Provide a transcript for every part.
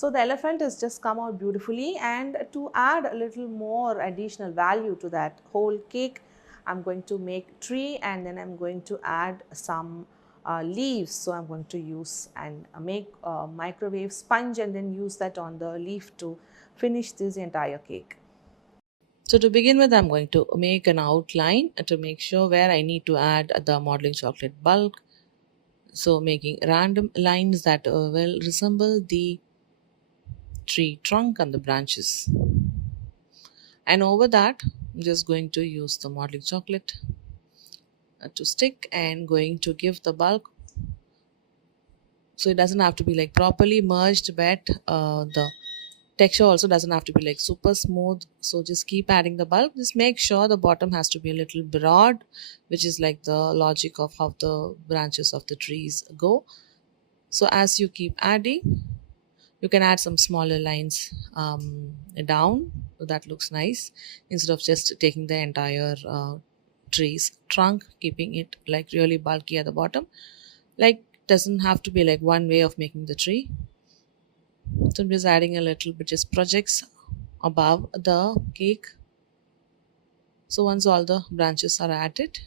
So the elephant has just come out beautifully, and to add a little more additional value to that whole cake, I'm going to make tree, and then I'm going to add some leaves. So I'm going to use and make a microwave sponge and then use that on the leaf to finish this entire cake. So to begin with, I'm going to make an outline to make sure where I need to add the modeling chocolate bulk. So making random lines that will resemble the tree trunk and the branches. And over that, I'm just going to use the modeling chocolate to stick and going to give the bulk. So it doesn't have to be like properly merged, but the texture also doesn't have to be like super smooth. So just keep adding the bulk. Just make sure the bottom has to be a little broad, which is like the logic of how the branches of the trees go. So as you keep adding, you can add some smaller lines down, so that looks nice, instead of just taking the entire tree's trunk, keeping it like really bulky at the bottom. Like, doesn't have to be like one way of making the tree. So I'm just adding a little bit, just projects above the cake. So once all the branches are added,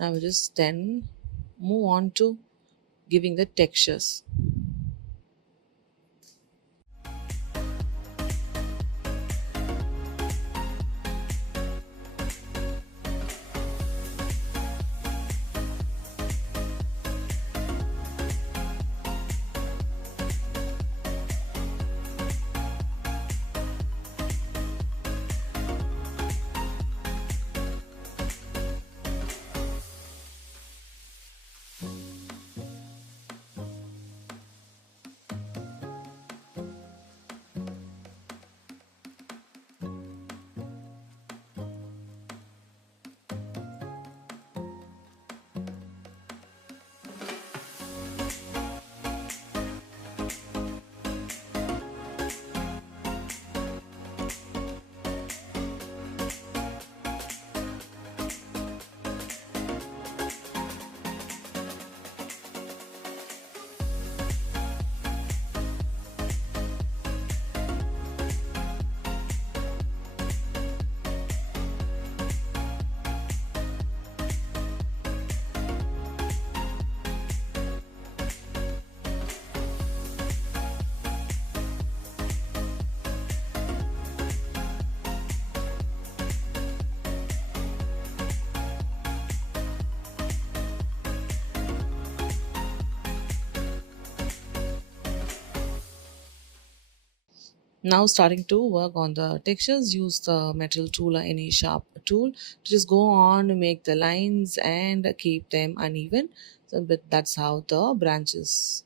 I will just then move on to giving the textures. Now starting to work on the textures, use the metal tool or any sharp tool to just go on to make the lines and keep them uneven. So but that's how the branches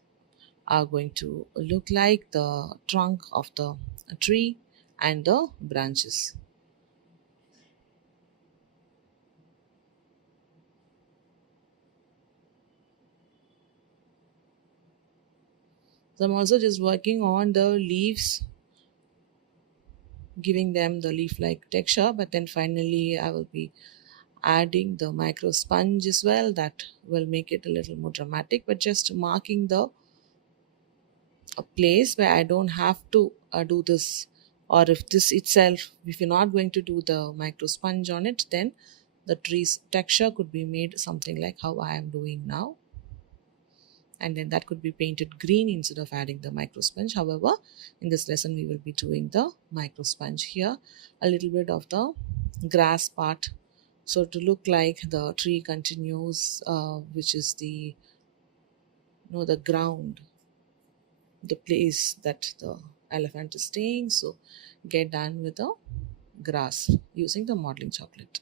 are going to look like, the trunk of the tree and the branches. So I'm also just working on the leaves, giving them the leaf like texture, but then finally I will be adding the micro sponge as well. That will make it a little more dramatic, but just marking the a place where I don't have to do this. Or if this itself, if you're not going to do the micro sponge on it, then the tree's texture could be made something like how I am doing now, and then that could be painted green instead of adding the micro sponge. However, in this lesson we will be doing the micro sponge here, a little bit of the grass part, so to look like the tree continues, which is the the ground, the place that the elephant is staying. So get done with the grass using the modeling chocolate.